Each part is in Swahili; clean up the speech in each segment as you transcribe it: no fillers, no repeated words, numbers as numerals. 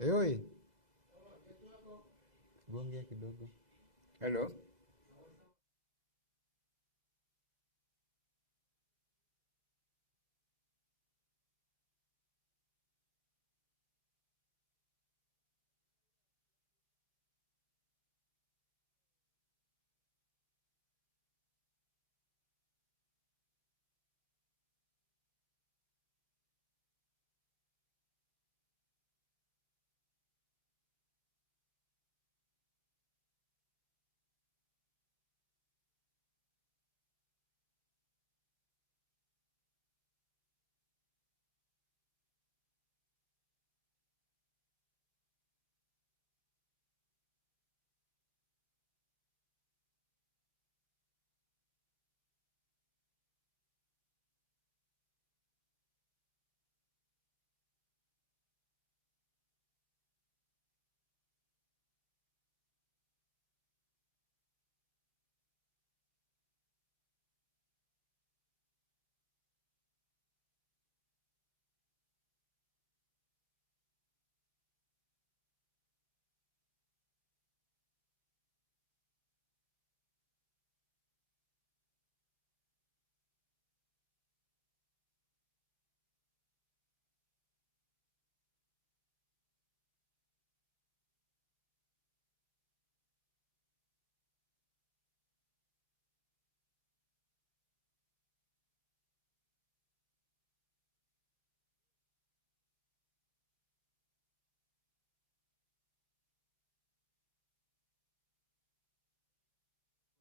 Eyoi. Gonge kidogo. Hello.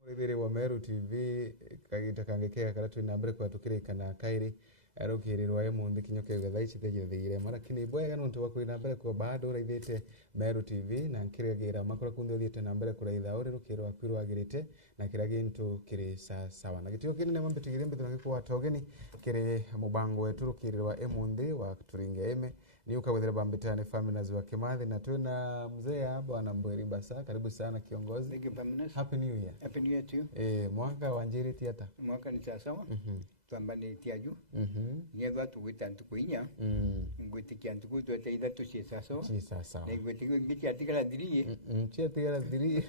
Withiri wa Meru TV kagita kangekea karatu na mbere kwa tukirikana kairi arokirirwa emundi kinyoke getha ici tegithire marakini bwega nontu wako na mbere kwa bado uraithite Meru TV na nkirigira makora kundi thiete na mbere kuraitha uri rukirwa kwirwa agirite na kira gintu kiri sawa na gitio kinene mambe tigire mbe tunakikuwa togeni kiri mubango wetu rukirirwa emundi wa turinge eme ni ukawethera bambitane families wa Kimathi na tuna mzee bwana Mbweri Basa, karibu sana kiongozi. Thank you very Happy New Year. Happy New Year to you. Mwaka wa njiri tiata. Mwaka ni sawa. Twambane tiaju. Nyeva tuwita ntukuinya. Ngwitikia ntuku twete ithatu cie sawa. Cie sawa. Na ngwitikia ngitia atigara thirie. Cia atigara thirie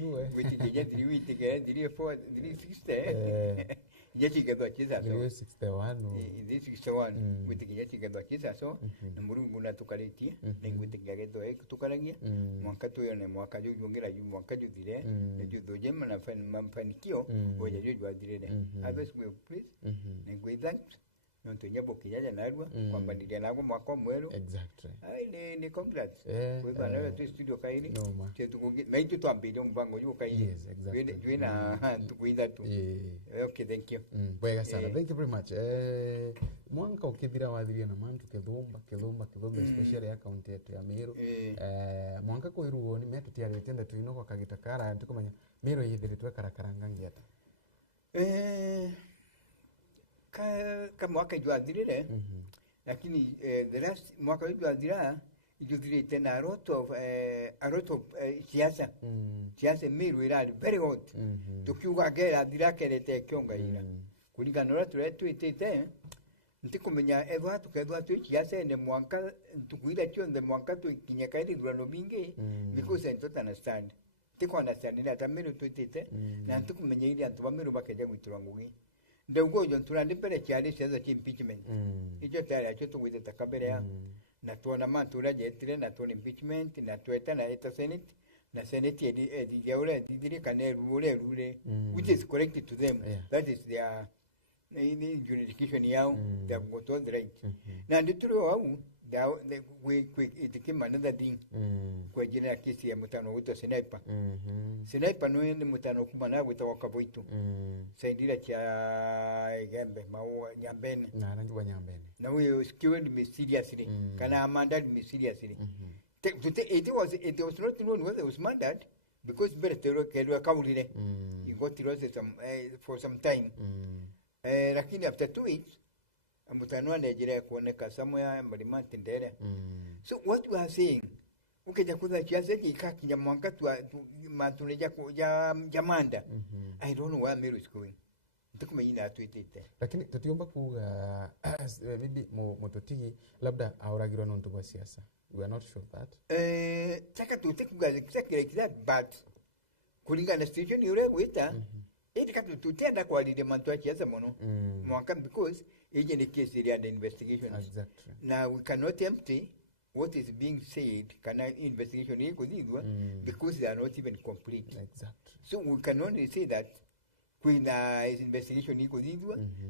nuwe. Ngwitikia thirie witikera thirie 360. Jeti gadwa chiza so 61 this 61 witikinya chigadwa chiza so na murungu na tukaritie na ngwitikinya gedwa tukaragia mwaka tuyo na mwaka yo yongera yu mwaka juthire na jutho jema na mafanikio oya yo jwathire others will please na ngwitha nonto nyabo kijaja narua kwamba ndiria nago mwaka mweru exactly ni congrats kwa bana tu studio kaini chetukugi maitu twambire mbango yo kaini yes exactly twina tukuitha tu okay thank you bwega sana thank you very much mwanka ukithira wathiria na mantu kithumba especially account yetu ya Meru mwanka kuiruo ni metu tiari tende tuinoko kagitakara tukumenya Meru yithiritwe karakaranga ata ka mwaka jwathirire lakini the last mwaka jwathira ijuthirite na a lot of siasa Meru irari very hot tukiuga gera thira kerete kiongaira kuringana na turetu itite ntikumenya ethwa tukethwa tu siasa ne mwaka tukuira tionde mwaka tu kinyakairi durano mingi because I don't understand tiko understand na tamero tu itite na ntikumenya ile antu bamero bakeja gwitura ngugi ndego jo turande pere cyari siasa impeachment ijo tayari acho tuwite takabere ya na tuona mantura jetire na tuona impeachment na tueta na eta senate na senate edijaule didiri kaneru rule which is correct to them that is their jurisdiction yao they have got all the right na ndituro au we itikima another thing kwa jina ya kesi ya mutano wito sniper sniper no ni mutano kumana wito wakaboito saindira cha igembe maua nyambene na ranjwa nyambene na we skilled me seriously kana amandad me seriously it was not known whether it was mandated because better kelwa kaulire he got lost for some time lakini after 2 weeks amutano Nigeria kuoneka somewhere mlimati ndere so what we are saying ukija kuza kiasi kikakinya mwanga tu matuneja ya jamanda I don't know where Meru is going ntukumenya atwitite lakini tutiomba kuga maybe mototigi labda auragirwa nontu kwa siasa We are not sure of that. Taka tutekuga exactly like that, but kulingana na situation yule wita, katu tutenda kwa lile mantua kiasa mono. Mwaka because agent the case area the investigations. Exactly. Now we cannot empty what is being said, investigation because they are not even complete. Exactly. So we can only say that when is investigation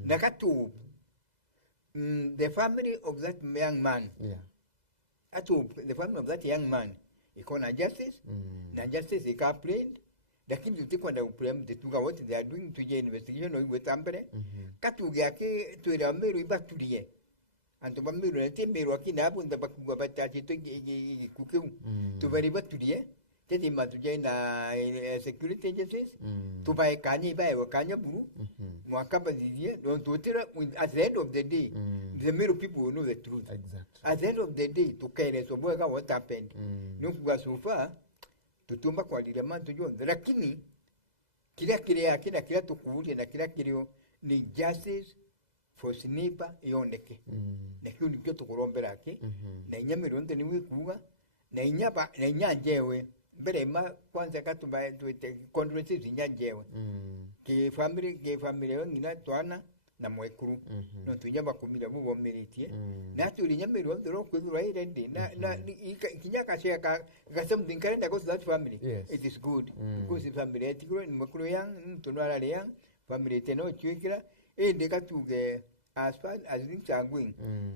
nakatu the family of that young man. Yeah. The family of that young man, ikona justice, na justice ikaplained, lakini tutikwenda uprem tutuga what they are doing to the investigation with ambere. Katu yake tuira Meru ibatulie. Anto Meru na Meru akina hapo ndabakugwa batati to Gikuo. Tu bari batulie. Tete matuja na security agencies. Tu bai kanya bai wakanya buru. Mwaka bazidia. Don't tutira at the end of the day, the Meru people will know the truth. Exactly. At the end of the day, to care so boy what happened. No kuwa so far. Tutumba kwa lile manto jonde. Lakini kila tukuuli na kila kilio ni justice for sniper yondeke. Na hiyo ni kitu kurombera yake. Na inyame ronde ni wikuga na inyaba na inyanjewe mbere ma kwanza katuba tuite controversies inyanjewe. Ke family ngina twana na mwekuru no tunyaba kumira bubo meritie na tuli nyame ronde ro kwizura ile ndi na kinyaka sheka ka something kind of that family. Yes. It is good because family etikro ni mwekuru yang tunwala le yang family teno chwikira ndeka tuge as far as things are going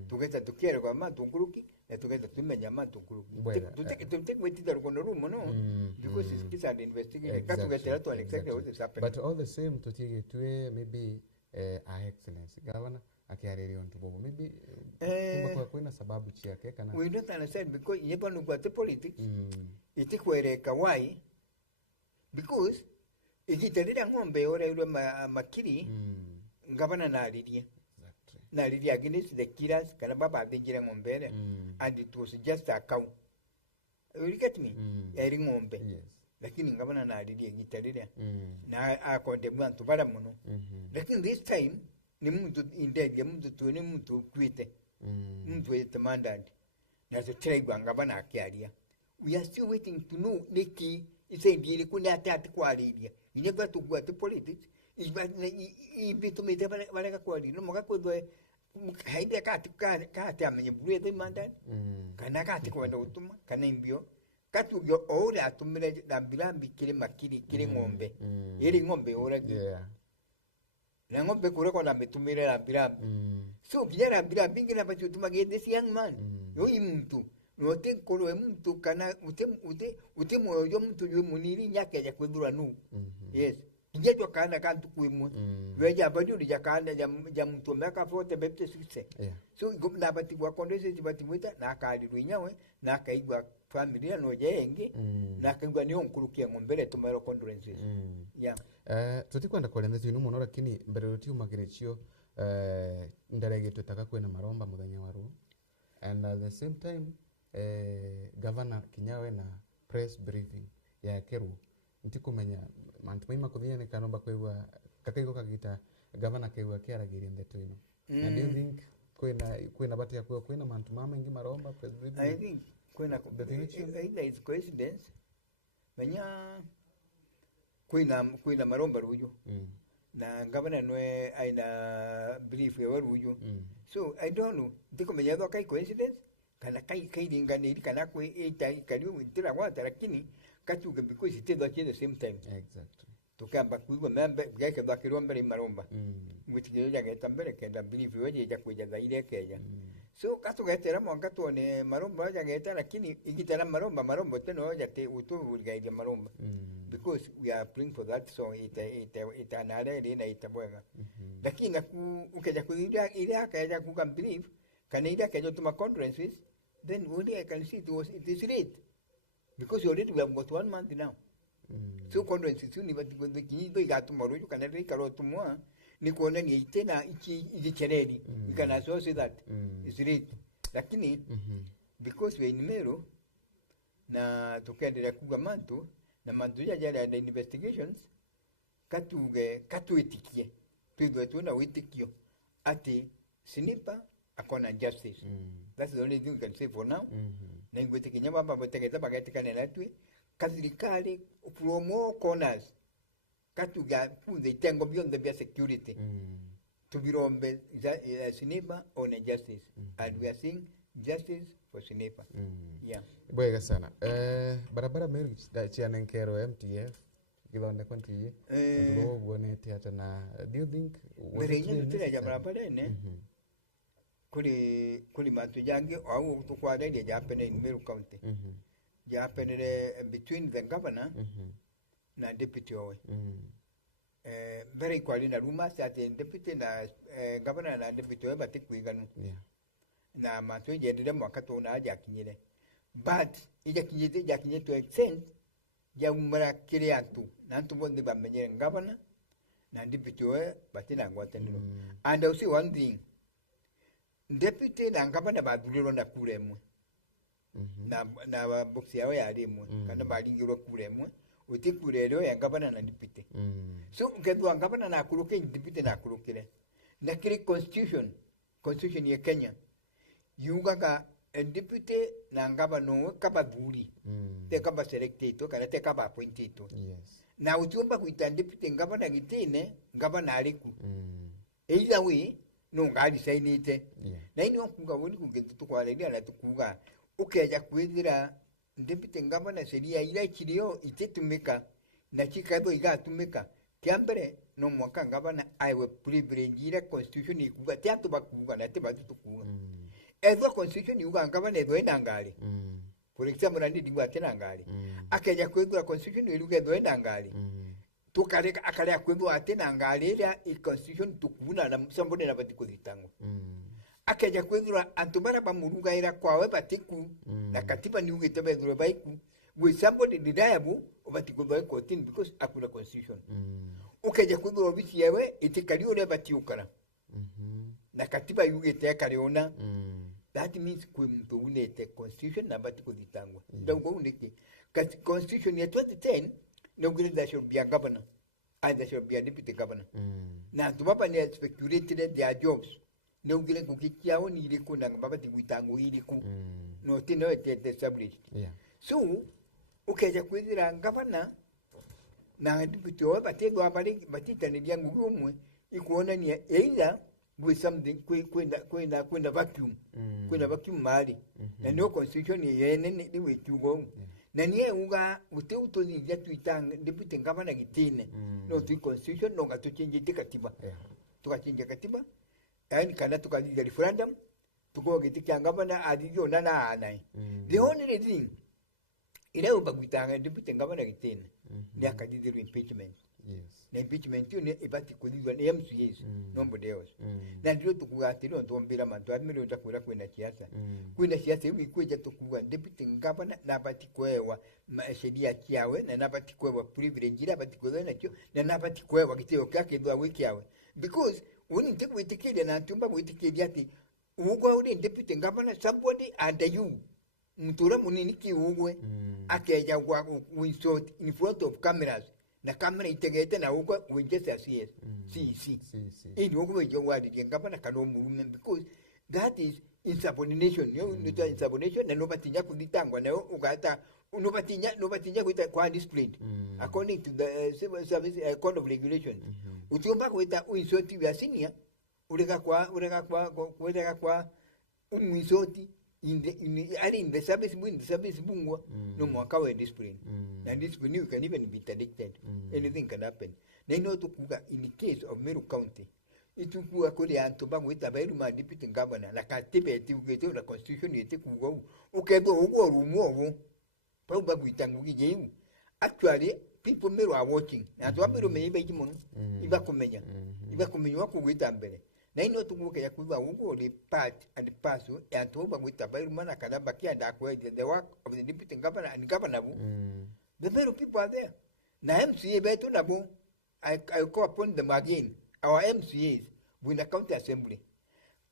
tugeta tukiere kwa mantunguruki na tugeta tumenya mantunguruki tuteke wetita rukono rumo no because it's an investigation katugeta to exactly what is happening. But all the same tutige tuwe maybe our excellency governor akiariri onto bobo maybe kwa kuna sababu chiake kana we don't understand because yeba no kwa politics itikwereka why because ikitalira ngombe ore yule makiri ngabana na alidia na alidia against the killers kana baba adenjira ngombe and it was just a cow. You get me? Eri ngombe. Yes. Lakini ngabana na alidia gitalira na akonde mwantu bala muno. Lakini this time ni mtu indege mtu tuone mtu kwite mtu etamandant na so tribe ngabana akialia. We are still waiting to know niki isendile kuna atati kwa alidia. Ineba to go to politics. Ibito mete bale kwa alidia. No moka kwa haida kati amenye buye mandan kana kati kwa ndo utuma kana imbio katu yo ora atumire dambilambi kile makiri kile ngombe ili ngombe ora na ngombe kure kwa nametumire dambilambi so kijana dambilambi ngina bacho tumage this young man yo imtu note kolo mtu kana ute moyo mtu yo muniri nyake ya kwedura nu yes Njeto kana kantu kuimu. Weja badu ya kana ya mtu meka fote bepte sise. So na bati kwa kondese bati muita na kali runyawe na kaigwa familia no jenge na kaigwa ni onkulukia ngombere tumero condolences. Tutikwenda kueleza zinu muno lakini mbere ruti umagirechio ndarege tutaka kwena maromba muthenya waru. And at the same time governor Kinyawe na press briefing ya Keru ntikumenya mantu maima kuthia kanomba kwigwa kakaigo kagita governor kaiwa kiaragiria Nteto ino. And do you think kwena bati ya kwena mantu mama ingi maromba press briefing? I think kwena either it's coincidence menya kwena maromba rujo na governor noe aina brief ya rujo so I don't know ndiko menya do kai coincidence kana kai dingani kana ko eitai kaliu tira wata lakini katuke because it is at the same time. Exactly. Tukamba kuigwa membe gake bakirwa mbere maromba. Mutikiro ya geta mbere kenda believe weje ya kuja zaire keja. So katugetera mwanga tuone maromba ya geta lakini igitera maromba teno ya te utu bulgaide maromba. Because we are praying for that so it anale ile itabwega. Lakini ukeja kuida ile akaja kukambelieve kana ile akaja tuma conferences then only I can see it is right. Because already we have got 1 month now. So condolences ni bati kwende kinyido igatu maruju kana rikaro tumwa ni kuona ni itena ichi chereri. We can also say that. It's right. Lakini because we in Meru na tukaendelea kuga mantu na mantu ya jana investigations katuitikie. Tuigwe tuna witikio ati sniper akona justice. That's the only thing we can say for now. Na ingwete kinyama babotegeza bagatikana natwe kasirikali from all corners katuga funde tengo beyond the security to be rombe Sinipa on justice and we are seeing justice for Sinipa. Yeah. Bwega sana. Barabara Meru chiana nkero MTF gilonde kwanti ndugo bone theater na do you think merenya tira barabara ne kuli mantu jangi au tukwade ya japene in Meru County. Japene between the governor na deputy owe. Very quali na rumors at the deputy na governor na deputy owe batikuiganu. Na mantu yedire mwakato na ajakinyire. But ijakinyite to extent ya umara kiriantu nantu bonde bamenyere governor na deputy owe batina ngwatenilo. And I see one thing. Deputy na governor baduliro na kuremwe. Na boxi yao ya rimwe kana balingiro kuremwe utikurero ya governor na deputy. So ngedwa governor na kuruke deputy na kurukire. Na kiri constitution ya Kenya. Yugaga deputy na governor kaba buri. Te kaba selected kana te kaba appointed. Yes. Na utumba kuita deputy governor gitine governor aliku. Either way no ngali sainite. Na ini okuga woni kugentu kwa lelia na tukuga. Ukeja kwithira deputy governor seria ira kirio itetumika na chikado igatumika. Kiambere no mwaka governor aiwe privilege ira constitution ikuga tiatu bakuga na te batukuga. Ezo constitution yuga governor ezo enangali. For example ndi digwa tenangali. Akeja kwithira constitution iruga ezo enangali. Tukareka akale kwithira atenangali ira constitution tukuna na somebody na batikuzitango. Akeja kwethura antubara bamuruga ira kwawe batiku na katiba ni ugite bethura baiku with somebody reliable obatiku by court because akuna constitution. Ukeja kwethura obisi yewe itikali ole batiukara. Na katiba ugite kariona. That means kwemto unete constitution na batiku ditangwa. Ndago uneke constitution ya 2010 no gure that should be a governor and that should be a deputy governor. Na tubapa ni speculated their jobs. No gile kukikia oni iliku na mbabati witangu iliku no tino established. So ukeja kwithira governor na deputy owe batego abali batita ni yangu umwe ikuona ni either with something kwenda vacuum kwenda vacuum mali na no constitution yene ni wetugo na niye uga uto ni ya tuitanga deputy governor gitine no tu constitution no gato change katiba tukachinja katiba. And kana tukaliza referendum tuko gitikia ngabana adigyo na anai. The only thing ile ubagwitanga deputy ngabana gitene ni akadidiru impeachment. Yes. Na impeachment yo ne ibati kulizwa ne MCAs nobody else. Na ndio tukugatiro ndombira mantu admiro ndakura kwenda siasa. Kwenda siasa hivi kweja tukuga deputy ngabana na bati kwewa sheria kiawe na nabati kwewa privilege ila bati kwewa na kyo na nabati kwewa kitio kake ndo wiki yawe because when you take na tumba witikidi ati ugo uri deputy governor somebody under you mtura munini ki ugwe akeja kwa winsort in front of cameras na camera itegete na ugo we just as yes see in ugo jo wadi governor kano murume because that is insubordination you know insubordination na nobatinya kuditangwa na ugata nobatinya kuita kwa disciplined according to the civil service code of regulation. Utumba kuita uisoti vya senior urega kwa umisoti in the service bungwa no mwaka wa discipline and discipline you can even be interdicted. Anything can happen. Na ino tukuga in the case of Meru County itukuwa kule antoba kuita bairu ma deputy governor na katiba etiugete na constitution yetikuwa ukebo ugo rumo pa kuita ngugije actually people Meru are watching. Na tuwa Meru meiba ikimono. Iba kumenya wako kuita mbele. Na ino tukuke ya kuiba ugo the part and parcel ya tuwa kuita bairu mana kadaba kia dakwe the work of the deputy governor and governor. The Meru people are there. Na MCA betu nabo I call upon them again. Our MCAs with the county assembly.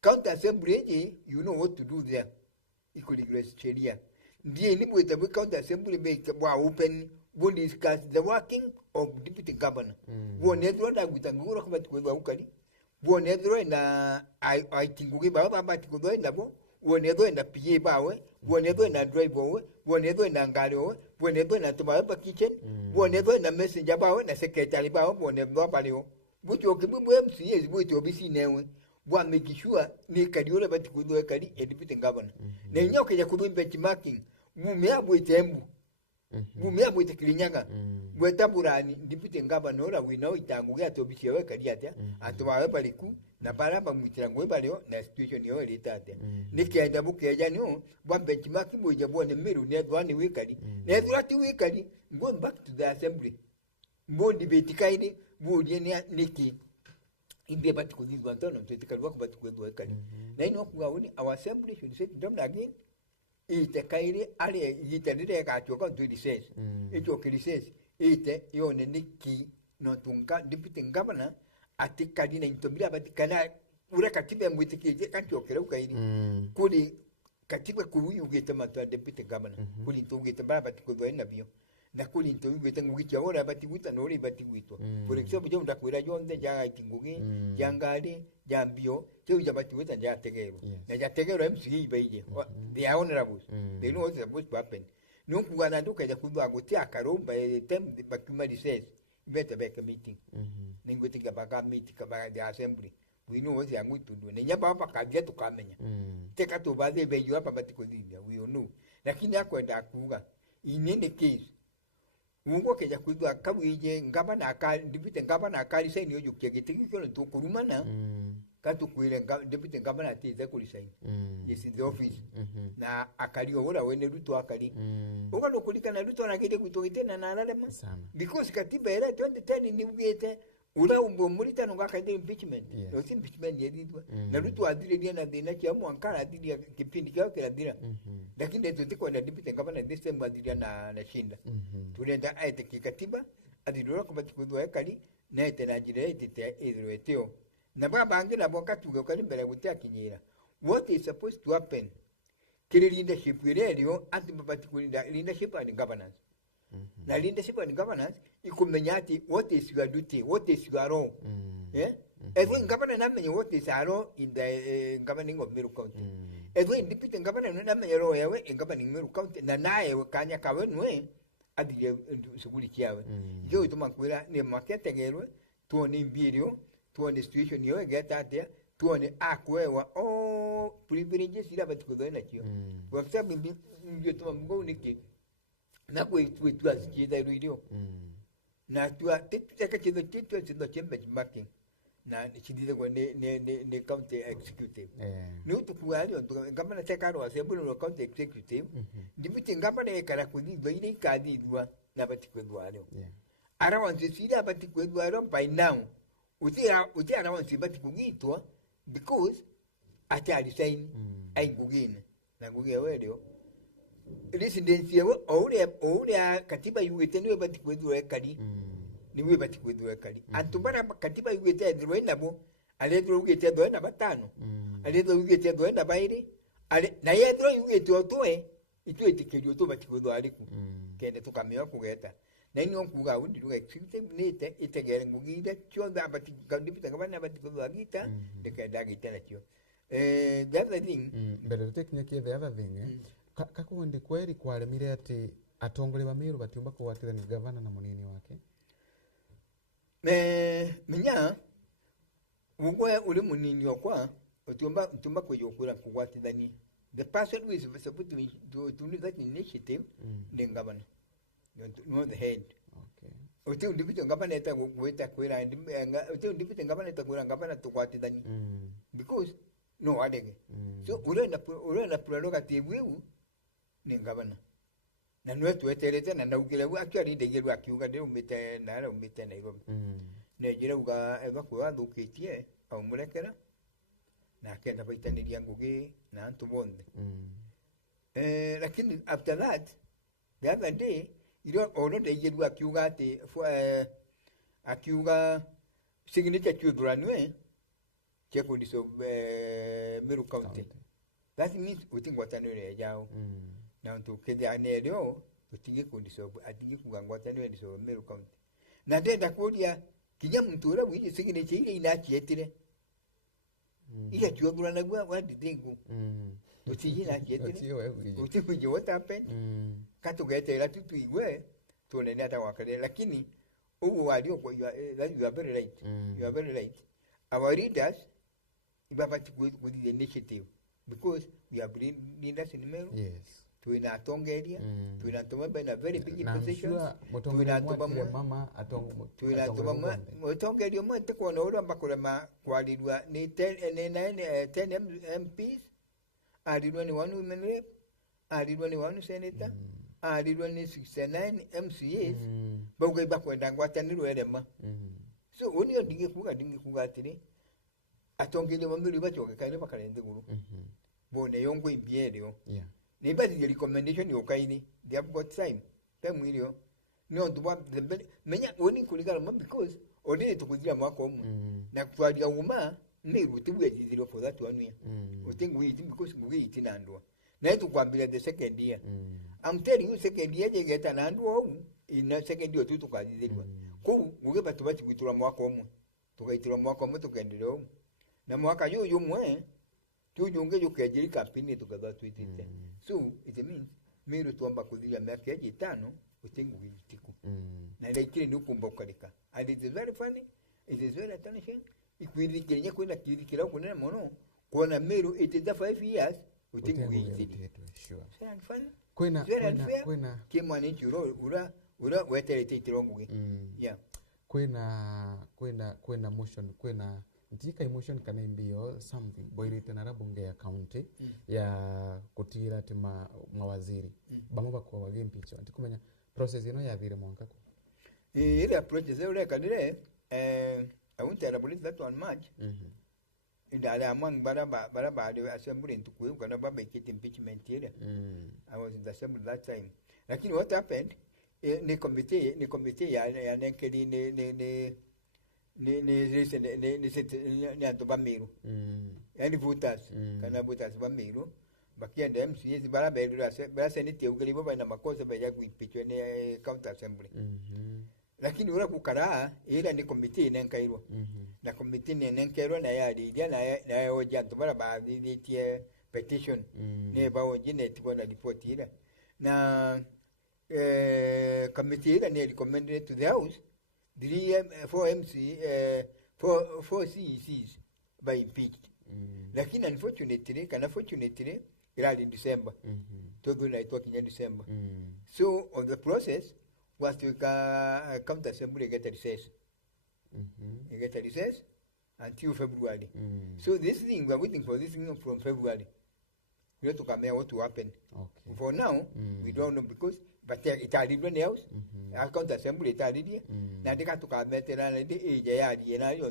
County assembly, you know what to do there. Equally grace sharia. The with the county assembly make open. We'll discuss the working of deputy governor. Wonedro na gutanguro kwa tukwe ukali. Wonedro na I think we baba batikudo ndabo wonetho na PA bawe, wonetho na driver we, wonetho na ngari we, wonetho na tumawe kitchen, wonetho na messenger bawe na secretary bawe, wonetho balio. Bucho kibu MCA bucho bisi newe. Bwa make sure ni kadi ole bati kudo kadi deputy governor. Na nyoke ya kudo benchmarking, Mbaabu itembu. Mbaabu itekilinyaga. Bwetaburani deputy governor la wino itangu ya tobisi we kadi ate, atumawe baliku na baraba mwitirango balio na situation yo elitate. Nikenda bukeja no bwa benchmarking boje bwa ne Meru ne dwani wikadi. Ne dwati wikadi, go back to the assembly. Mbo debate kaide budi niki India bati kuzizwa ntono tutikaliwa kubati kuzizwa kali na ino kugauni our assembly should sit down again ite kaire ale yitendere kachoka tudises ito kilises ite yone niki no tunga deputy governor atikadi na intobira bati kana ura katiba mwitiki kanchokera ukaini kuli katiba kuyu gete matwa deputy governor kuli tugete bati kuzizwa nabio na kuli ntoyuge tangu gicha ora bati guta nori bati guito por example yo ndakwira jonde ja itinguge jangale jambio cyo ja bati guta ja tegero na ja tegero MC beije the honorables they know what's supposed to happen no kugana nduka ja kudwa gotia karomba tem bakuma dises better back meeting ningo tinga baka meet ka the assembly we know what's yangu tundu ne nyaba hapa kabia tukamenya teka to bade bejo hapa bati kodinga we know lakini akwenda kuga in any case Mungu keja kuidwa kabuje ngaba na akali dipite ngaba na akali sai niyo jukia kitiki kyo to kurumana katu kuire dipite ngaba na tize kulisai yes in the office na akali ora wene ruto akali uka no kulika na ruto na kite kutogite na nalema because katiba era 2010 ni ugete ula umbo mulita no ngakaide impeachment no impeachment yedidwa na ruto adire dia na dina cha mu ankara adire kipindi kyao kila dira lakini tutiko na dipite ngaba na December adire na shinda tulenda aite kikatiba adidora kubati kudwa ekali na ite na jire ite idroeteo na baba angira boka tuge kali mbere gutia kinyira what is supposed to happen kile leadership radio anti babati kulinda leadership and governance na leadership and governance ikumenyati what is your duty what is your role every governor na menye what is your role in the governing of Meru County every deputy governor na menye role yawe in governing Meru County na nae kanya kawe nwe adile suguli kiawe yo itumakwira ne market gerwe tuone mbirio tuone situation yo geta ate tuone akwewa privileges ila batiko na kio kwa sababu ndio tumamgo niki na kwetu asikiza radio na tua teteka chido chido chembe marking na chidize kwa ne county executive ni utukuali kama na sekaro asebulu no county executive ndipite ngapa ne kara kudido ile kadidwa na batikwe leo ara wanzi sida batikwe leo by now uti ara wanzi batikugitwa because atali sign ai gugine na gugia wedo residency yawe ole katiba yuwete niwe batikwe leo kali niwe batikwe leo kali antubara katiba yuwete leo nabo aledro yuwete leo na batano aledro yuwete leo na bairi na yedro yuwete otoe itu etikeli oto batikwe leo aliku kende tukameo kugeta na ni onkuga undi ruga executive nete itegere ngugida chonda abati kandipita kabana abati ko agita de kada gita na chio the other thing better technique the other thing kakundi kweri kwalemire ati atongole ba Meru batiumba ko watira ni governor na munini wake minya ugwe ule munini okwa otumba ko yokura kuwatidani the person who is supposed to lead that initiative the governor no the head uti ndipite ngabana eta kuweta kwera uti ndipite ngabana eta kwera ngabana tukwatidani because no adege so ule na prerogative wewe ni ngabana na nwe tueterete na naugire actually ndegerwa akiuga de umite na Nairobi nejira uga eva kwa thukitie au murekera na kenda baitaniria ngugi na antu bonde lakini after that the other day ilo ono ndegerwa akiuga ati akiuga signature chudranwe cheko diso Meru County that means utingwatanire yao na ntu kenda neleo utinge kundiso atinge kugangwatanire diso Meru County na ndenda kuria kinya mtura wiji signature ile inachietire ile chudranwa wa didingu Utijina jetire. Utikuja what happened? Katugete tu igwe tuone hata wakale, lakini ugu walio kwa you are very right. You are very right. Our readers ibapati with the initiative because we are leaders in Meru. Yes. Tuina tongeria, tuina tomba in a very big position. Tuina tomba mama atong. Tuina tomba motongeria mo te kono ora bakolema kwalirwa ni 10 MPs, alirwa ni 1 women rep, alirwa ni 1 senator, alirwa ni 69 MCAs. Boge bakwenda ngwatanirwa erema. So oni odinge kuga atire atongeria mamiri bachoke kaine bakalende guru. Bone yongo imbiero. Yeah. Neighbors the recommendation you kaini. They have got time. Time video. No to what the menya oni kuligala because odine tukuzira mwako na kufadia uma Meru tibuye zero for that 1 year. We think we eat because we eat in andwa. Na to kwambia the second year. I'm telling you second year you get an andwa in the second year to kazizirwa. Ko ugeba tubati kutura mwako mu. Tukaitira mwako mu tukaendelea. Na mwaka yo mwe tujunge yukejiri kampeni tukadha tuitite. So it means Meru tuamba kudhia miaka ya 5 utengu witiku. Na lekile nukumba ukalika. And it is very funny. It is very astonishing. Ikwiri kenya kwenda kirikira kunena mono kuona Meru it is 5 years utengu witiku. Sure. Very funny. Kwena kimani churo ura wetelete itirongu. Yeah. Kwena motion kwena ntika emotion kana imbio something boirite na rabunge ya county ya kutira tima mawaziri bamaba kwa wage mpicho ndikumenya process ino ya vire mwanka ko ile process ile kadire I won't elaborate that one much ndale among baraba de assembly ntukwe kana baba ikiti impeachment ile I was in the assembly that time lakini what happened ni committee ya nenkeli ni atoba Meru. Yani voters kana voters ba Meru bakienda MCAs bara senate ugalibo bana makosa baja kuimpeachwa ni county assembly. Lakini ura kukara ila ni committee nenkairwa. Na committee nenkairwa na ya idia na hoja ntobara ba ni tie petition ne ba hoja ne tibona report ila. Na committee ila ni recommended to the house 4 CECs by impeached. Lakini unfortunately, early in December. Togo na itoki in December. So on the process was to come to assembly get a recess. Get a recess until February. So this thing we are waiting for this thing from February. We have to come here what to happen. Okay. For now, we don't know because but it had been else. I count assembly it had it. Now they got to come better and the age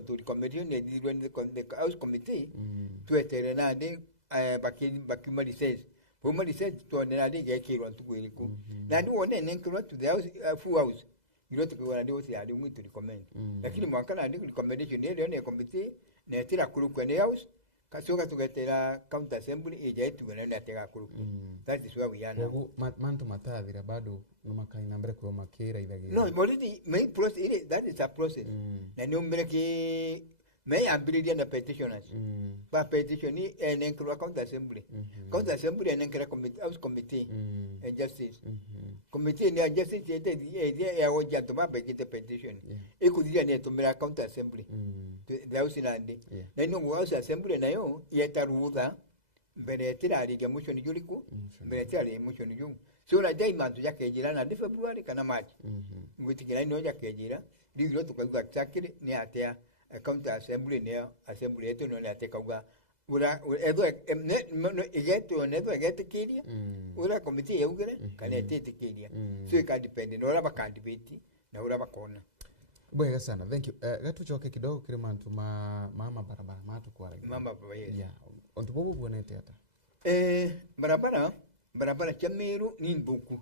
to the committee the house committee to a tenade Bakimari says. Somebody said to another get killed on to go. Now no one then to the house full house. You don't go and do what they are doing to recommend. Lakini mwaka na ndiko recommendation ile ni committee na tira kuru kwenye house kasoka tugetera county assembly ije tu na tira kuru. That is where we are now. Manto matavira bado numakaina mbere kwa makera idagi. No, already main process that is a process. Na ni mbere ki may ability and petitioners. But petition ni enkro county assembly. County assembly enkra committee house committee and justice. Committee ni justice ete ya hoja to ba begete petition. Ekudia ni tomera county assembly. The house inande. Na ni house assembly na yo yetaruda mbere tirari ya motion yuliku mbere tirari motion yu. So na dai mantu yake jira na de February kana March. Ngwitikira ni yake jira ligiro tukaga chakire ni atea county assembly ne assembly eto no na teka uga ura edo egeto nedo egetekiria ura committee yeugere kana etekiria so it depend ora ba candidate na ura ba kona bwega sana thank you gatuchoke kidogo kile mantu mama barabara matu kwa ragi mama baba yes yeah ontubobu bonete ata barabara cha Meru ni mbuku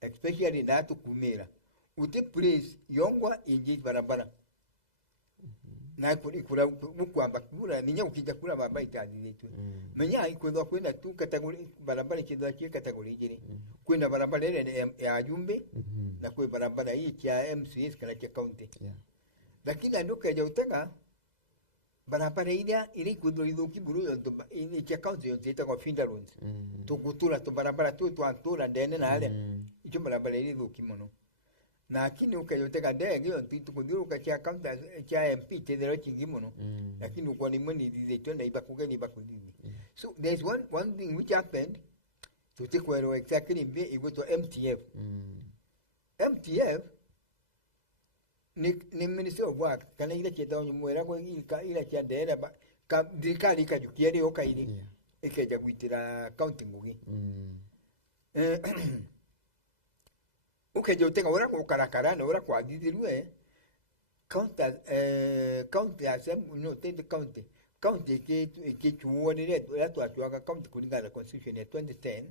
especially that kumera uti place yongwa inji barabara na kura mukwamba kura ninya ukija kura baba itadi yetu menya ikwenda kwenda tu kategori barabara kidwa kia kategori jiri kwenda barabara ile ya jumbe na kwa barabara hii ya MCS kana cha county yeah lakini ndoka ya utaka barabara ile ikudhuri dhuki buru yonto ini cha kaunti yonto ita kwa finda runs tukutura to barabara tu antura ndene na ale icho barabara ile dhuki mono na kini ukayoteka ndege yonto tukudhuru kacha kaunti cha MP tedero chingi mono lakini uko ni mweni dizetona ibakugeni ibakudini so there's one thing which happened to take where exactly it was to MTF MTF ni Ministry of Work kana ile cheta onyo mwera kwa ile cha ndera ba ka dirikali kajukia ri okaini ikeja gwitira county ngugi ukeje utenga ora ko karakara na ora kwa dithirwe county assembly no the county ke chuonire ya twatwaga county kulingana constitution ya 2010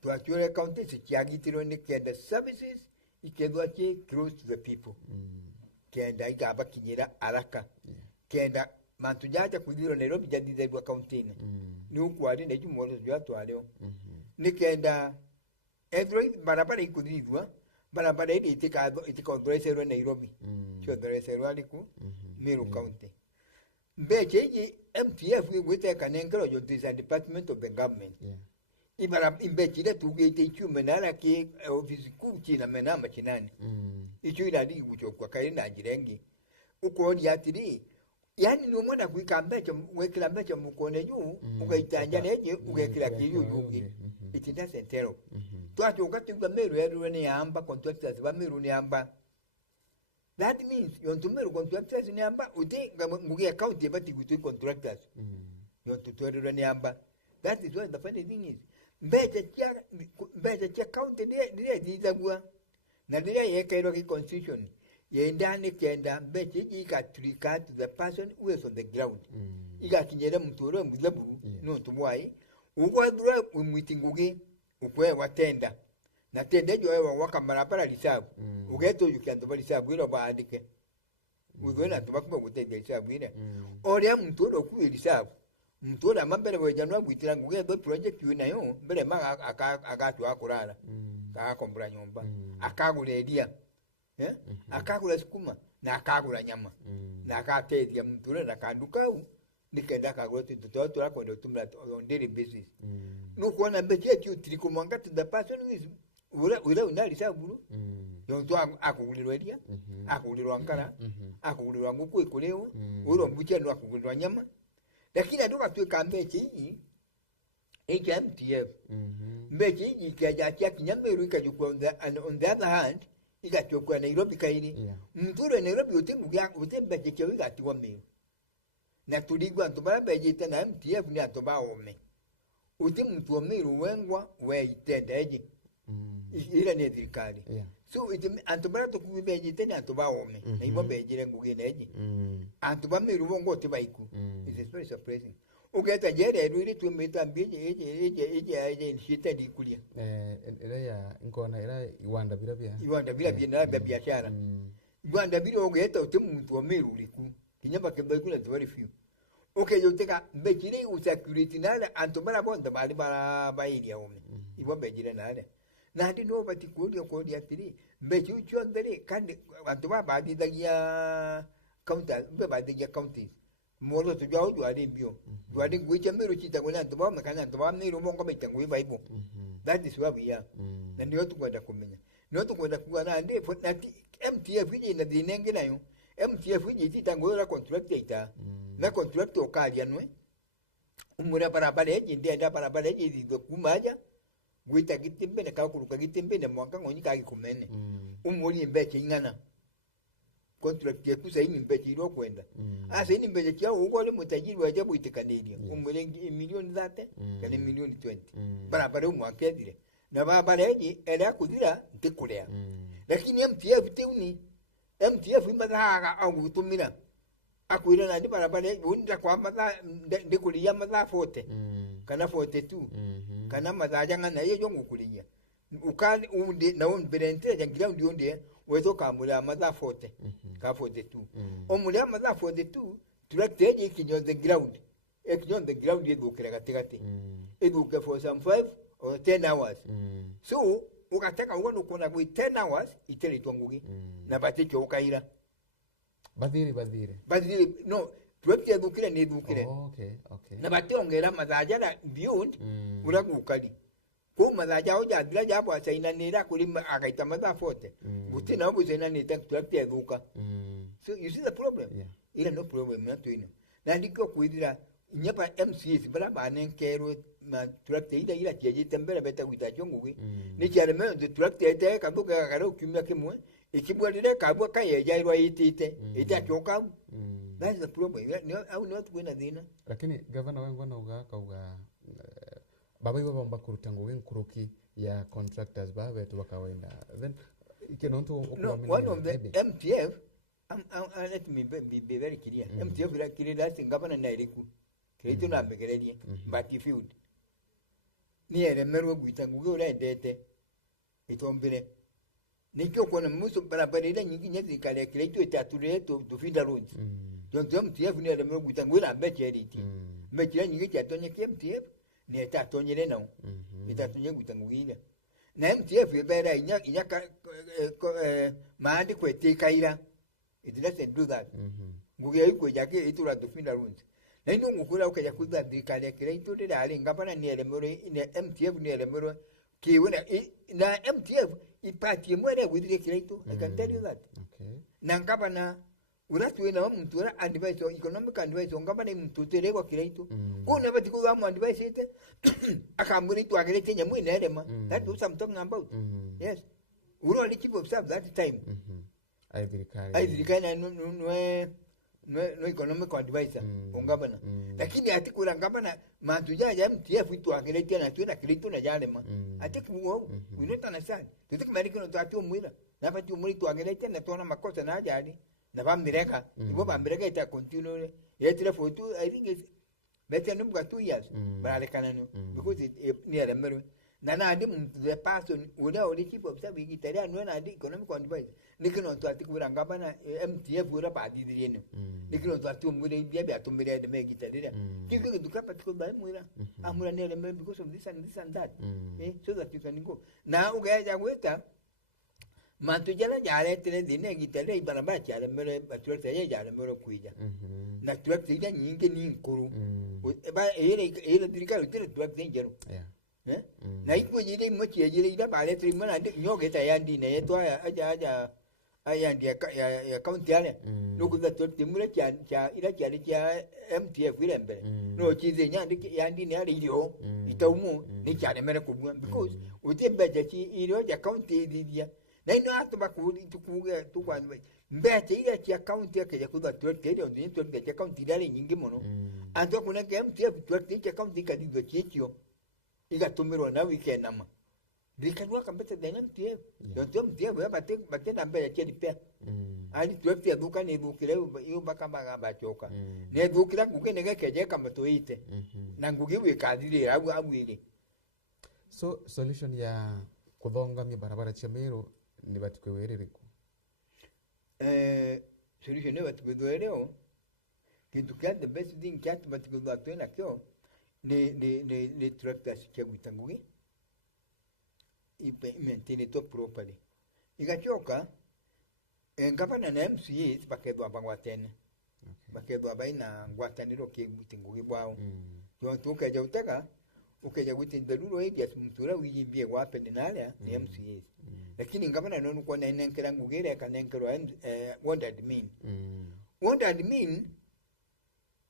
twatwere county sikiagitiro ni kenda services ikedwa che close to the people kenda igaba kinyira araka kenda mantu jaja kudiro Nairobi jadide dwa county ni ukwari ne jumoro jwa twaleo ni kenda every barabara ikudidwa barabara ile itikondresero Nairobi cho dresero aliku Meru county mbeche MTF wite kanengero yo this department of the government ibara imbechile tugete chumenara ke office kuchi na menamba chinani icho iradi guchokwa kaina jirengi uko yatiri yani no mwana kuikambecho wekila mbecho mukone juu ukaitanja neje ugekila kiyu yugi itinda sentero twacho ukatugwa Meru yero ne yamba contractors ba Meru ne yamba that means yonto Meru contractors ne yamba uti ngugi account bati gutu contractors yonto twero ne yamba that is what the funny thing is Better count the dizagua. Nadia yekairo constitution. Yendani kenda better you got to regard to the person who is on the ground. You got kinyera mutoro mudlabu no to why. Uwadra umutingugi ukwe watenda. Na tende yo waka marapara lisabu. Ugeto you can to lisabu wira ba adike. Ugona to bakuma gutende lisabu wira. Ore mutoro ku lisabu. Mtola mambere wejanwa gwitira nguge do project yunayo mbere ma akatu akurara ka kombra nyomba akagula edia akagula sukuma na akagula nyama na akatedia mtule na kandukau nikenda kagula tutoto lako ndio tumla on daily basis nuko na beche tu triko mwanga to the person who is ula unali sabulu yonto akugulirwa edia akugulirwa nkara akugulirwa nguku ikoleo ulo mbuche ndo akugulirwa nyama lakini aduka tu kambechi hii MTF mbechi hii kajakia kinyameru ikajukua on the other hand ikachukua Nairobi kaini mturo Nairobi utembechi chewe ikatiwa Meru na tuligwa ntubara beji tena MTF ni atoba ome mtu wa Meru wengwa weitenda eji ila ni dirikali so antubara to beji tena atoba ome na ibo beji renguge neji antuba Meru wongo tibaiku is very surprising ugeta jere ruri tu metambije eje shita dikulia era ya ngona era iwanda bila na biashara iwanda bila ugeta mtu wa Meru liku kinyamba kebaiku na very few yoteka bejire usecurity nala antubara bonda bali bara ilia ome ibo bejire nala na ndi no batikuli ko dia tiri beju chondere kandi antubara badi dagia counter be badi dagia county molo to jawo jwari bio jwari gwiche Meru chita gona antubara makana antubara Meru mongo betangu baibo that is where we are na ndio tukwenda kumenya ndio tukwenda kuwa na ndi MTF hii na dinenge nayo MTF hii titangola contract ita na contract okalia nwe umura barabara eji ndienda barabara eji ndo kumaja gwita gitimbe na kakuruka gitimbe na mwanga ngoni kagi kumene umuri mbeche ingana contract ya kusa ini mbeche iro kwenda asa ini mbeche kia ugole mutajiri wa jabu itekanedia umure milioni 30 kana milioni 20 barabara umwakedire na barabara eji era kudira ntikulea lakini MTF teuni MTF imadhaga au gutumira akwira na ndi barabara unda kwa madha ndikulia madha 40 kana 42 kana madha janga na yeyo ngukulia ukali unde na unberente jangira ndi onde wezo kamula madha 40 ka 42 omulya madha 42 turakteje kinyo the ground ekinyo the ground yedukira katikati eduka for some 5 or 10 hours so ukataka uone ukona kwa 10 hours itele twangugi na batecho ukaira badhiri no tuwapia dukire ni dukire Okay. na bationgera mazaja na beyond uragukali ko mazaja oja dira jabo asaina nira kuri akaita maza forte buti na obuzena ni tak tuwapia duka so you see the problem ila no problem na tuino na ndiko kuidira nyapa MCS bala banenkero ma tuwapia ila jeje tembele beta kuitajongugi ni cyane me tuwapia ite kabuga karo kumya kimwe ikibwalire kabwa kayejairwa itite itachoka that's the problem au not kwena thina lakini governor wengo na uga baba iwe bamba kurutango wenkuruki ya contractors bawe tu wakawaenda then ikenonto one of the MTF let me be very clear MTF ila kile that's governor na iliku kile na begerelie but if you ni Meru guitango ule dete itombele nikyo kona muso barabara ile nyingi nyezi kale kile tu itature to feed the roads donc MTF ni Meru guitango ila becheriti mekira nyingi chatonye MTF ni itatonye na itatonye guitango ile na MTF ibera inya maandi kweteka ila it doesn't do that nguye yuko yake itura to feed the roads na ino ngukula ukaja kuza dikale kile tu ile ali ngapana ni Meru ni MTF ni Meru kiwena na MTF ipati mwere withire kireito I can tell you that na ngapana uratu na mtu ra advice economic advice ngapana mtu terewa kireito kuna bati ku amu advice ite akamuri tu agerete nyamu inelema that was I'm talking about yes uro ali chief of staff that time I dirikari no economic advisor ngapana lakini atikura ngapana mantuja ya MTF tu agerete na tu na kireito na jalema atiku we not understand tutik mariko to atu mwira na pati umuri tu agerete na tona makosa na ajali na bamireka ibo bamireka ita continue yetire for two I think it's better no 2 years but kana no because it near Meru na adi the person uda odi chief of staff igitaria no na adi economic advice nikino to atikura ngapana MTF ura pa didire no nikino to atu mwira bia atumire de megitaria kiko dukapa tiko ba mwira amura near Meru because of this and that so that you can go na ugaja gweta mantujala jale tene dine gitale barabara jale mere batuleta ye jale mere kuija na tuleta ida nyingi ni nkuru ba ile dirika utile tuleta njero na iko jile mochi ya jile ida bale tri mana nyoge ta yandi ne yeto aja ayandi ya county yale nukuza tuleta mure cha ila jale cha MTF ile mbele no chize yandi ne ale ilio itaumu ni jale mere kubwa because utembe chi ilio ya county dia na ino atu bakuri tukuge tukwanwe mbete ile ya county yake ya kuda tuleta ile ndio tuleta ya county ile nyingi mono anto kuna ke MTF tuleta ya county kadido chicho igatumiro na weekend ama bikadwa kambete dena MTF ndio MTF ya bate na mbele cheli pia ali tuleta duka ni dukile iyo baka bachoka ne dukila kugene keje kama toite na ngugi wikadire abu ile so solution ya kudhonga mi barabara cha Meru ni batukwe wereriku solution ne batukwe wereo kintu kya the best thing kya batukwe batwena kyo ne tractors kya gutangugi ipe maintain to properly igachoka ngapana na MCS bakedwa bangwatene bakedwa baina ngwataniro ke gutangugi bwao yo tukaja utaka ukeja gutindarulo eja mtura wiyimbie wape ninale ni MCS lakini ngabana nonu kwa na nenkera ngugere kanenkero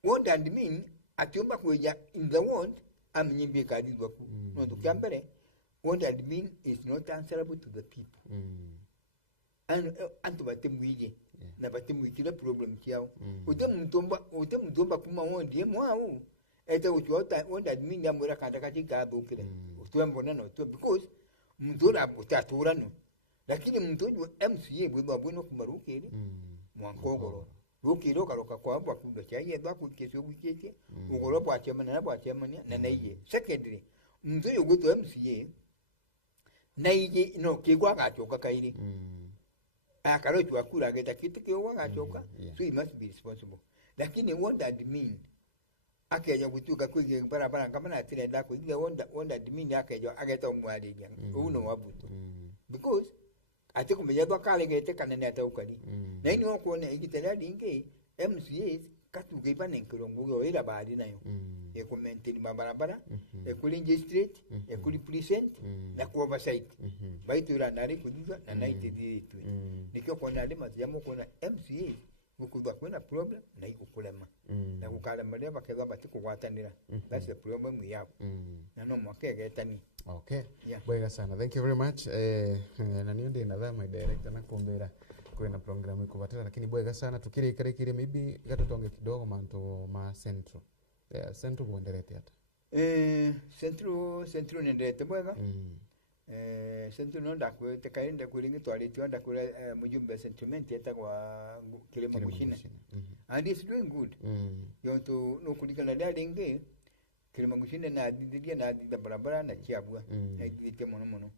what and mean atiomba kuja in the world amnyimbie kadidwa ku no tukambere what and mean is not answerable to the people and to batemwije na batemwikira problem kiao utemtomba kuma wondie mwao ete uchuota what and mean amura kandakati gabo kile utuembona no to because mdura utatura no lakini mtu MCA bwa bwino kumaruke ile mwankogoro rukiro karoka kwa bwa kundo chaye bwa kukesho wikeke ugoro bwa chema na naiye secondary mtu yuguto MCA naiye no kigwa gachoka kairi akaro chwa kula geta kitu kiwa gachoka so he must be responsible lakini what that mean akeja kutuka kwige barabara kama na tile ndako ile what that mean akeja ageta umwali bya uno wabuto because ate kumejadwa kale gete kanene ata ukali na ini wako na igitela dinge MCA katu geba nenkirongo yo ira badi nayo ku maintain mabarabara ku linje street ku precinct na ku oversight baitu ira nari kujua na naite ditu nikyo kona lima yamo kona MCA mukudwa kuna problem na ikukulema na kukala mali bakeza batiko kwatanira that's the problem we have na no mwakege tani okay bwega sana thank you very much na niyo ndi na my director na kumbera kwena program ikubatara lakini bwega sana tukire ikare maybe gatotonge kidogo manto ma central central kuendelea hata central nendelete bwega central nonda kwete kaenda kulingi twaliti onda kula mujumbe sentiment yata kwa kilema kushina and it's doing good yonto no kulikana dalinge kilema kushina na didia na dida barabara na chiabwa na dite mono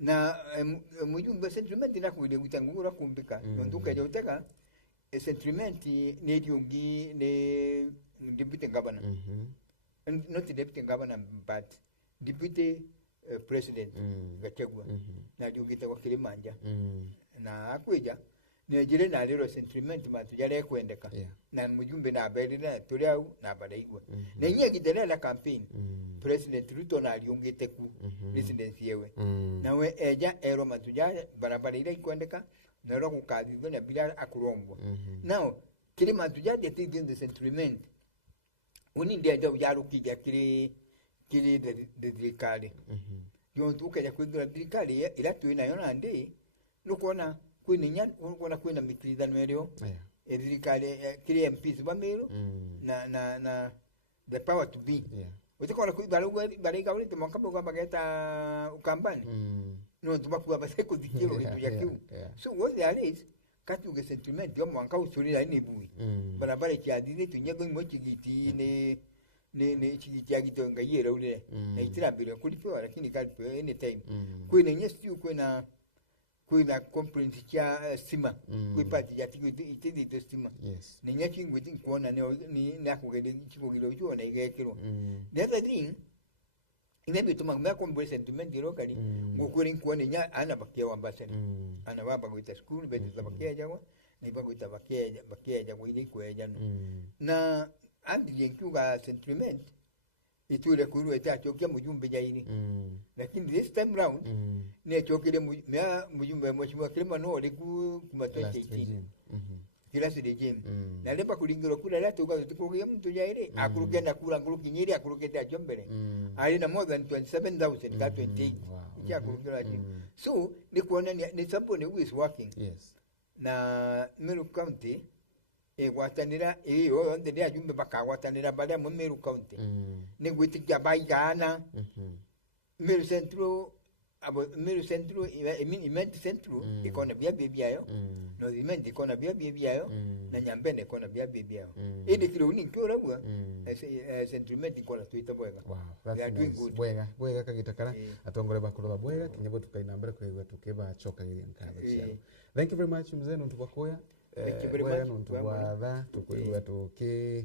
na mujumbe sentiment na kuile utangura kumbika yonto kaje utaka sentiment ne diongi ne deputy governor not deputy governor but deputy president gachagua na diogita kwa Kilimanja na akweja ne jire na lero sentiment matu jale kwendeka na mujumbe na abeli na tuliau na badaigwa na nyie gidele la campaign president Ruto na aliongete ku presidency yewe na we eja ero matu jale barabara ile kwendeka na ro kukadhizo na bila akurombo now Kilimanja jale the sentiment uni ndio yaro kija kile de dirikali yontu kaja kwindura dirikali ila tuina yona ndi nukona kwininya nukona kwina mitilidano elio dirikali kile MPs ba Meru na the power to be utikona baliga uli tumakabo kwa bageta ukambani no tubakuwa baseko dikiro yakiu so what there is katuge sentiment yo mwanka usulira ni bui barabara kiadini tunyego mochigiti ne chigiti agito ngayera ule na itirabira kulipewa lakini kalipewa anytime kwene nyesi kwena complaint cha stima kwipati ya tiki to stima ne nyaki ngwiti kuona ne nakugede chikogiro chuona igekiro the other thing maybe tumanga kombo sentiment locally ngukuri kuona nya ana bakia wambasani ana baba kuita school beti bakia jawa na bakuita bakia jawa ile kweja na andi yenkuga sentiment itule kuru eta chokia mujumbe jaini lakini this time round ne chokile mujumbe mheshimiwa Kilima no liku kumatosha ichi kila side jem na lepa kulingiro kula la tukugia mtu jaire akurukenda kula nguruki nyiri akurukenda jombele ali na more than 27,000 ka 28 icha kurukira so ni kuona ni somebody who is working na Meru County watanira yo ndende ajumbe bakawatanira bale mu Meru County ne gwitikia baigana Meru Central imenti central ikona bia biayo no imenti ikona bia biayo na nyambene ikona bia biayo indi kilo ni kyo rabwa sentiment ikona tuita bwega they are doing good bwega kagitakara atongole bakuroba bwega kinyebo tukainambere kwegwa tukeba choka ile nkaba cyane thank you very much mzee ntubakoya ntubwatha tukwigwa tuki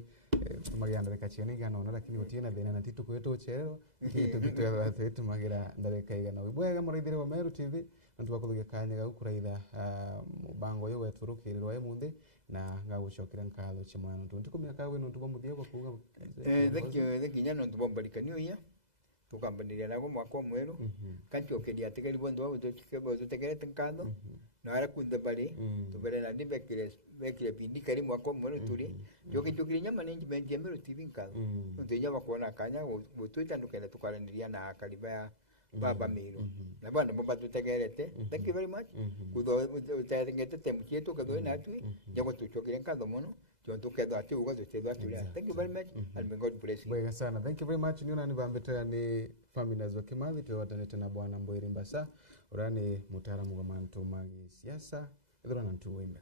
tumagira reka cyane igana ona lakini otiena thina na titu kweto chero kitu gitwe tumagira ndareka igana wibwega muraithire wa Meru TV ntubakuthugia kanya ga ukuraitha mubango yo weturukirirwa emunthi na ngagucokera nkatho chimwana ntukumya kawe ntubamuthie kwa kuga thank you nyano ntubombarikaniyo ya tukambandiria nago mwako mweru kanchokeria atikari bondo wa tutikebo tutekerete nkatho na ara kunda bali tubere na bekire bindi kari mwako mweru turi chokiri nya management ya Meru TV nkatho ntuja bakona kanya gutwitandukira tukarandiria na kariba ya baba Meru na bana bomba tutekerete thank you very much kutho utayengete temkieto kadho na atwi jago tuchokire nkatho mono Jonto kedo ati uga zote atu ya. Thank you very much and may God bless you. Bwega sana. Thank you very much. Niona ni bambetera ni family zo Kimathi tuwatanete na bwana Mboiri Mbasa. Urani mutaalamu wa mantu magi siasa. Edora na ntu wembe.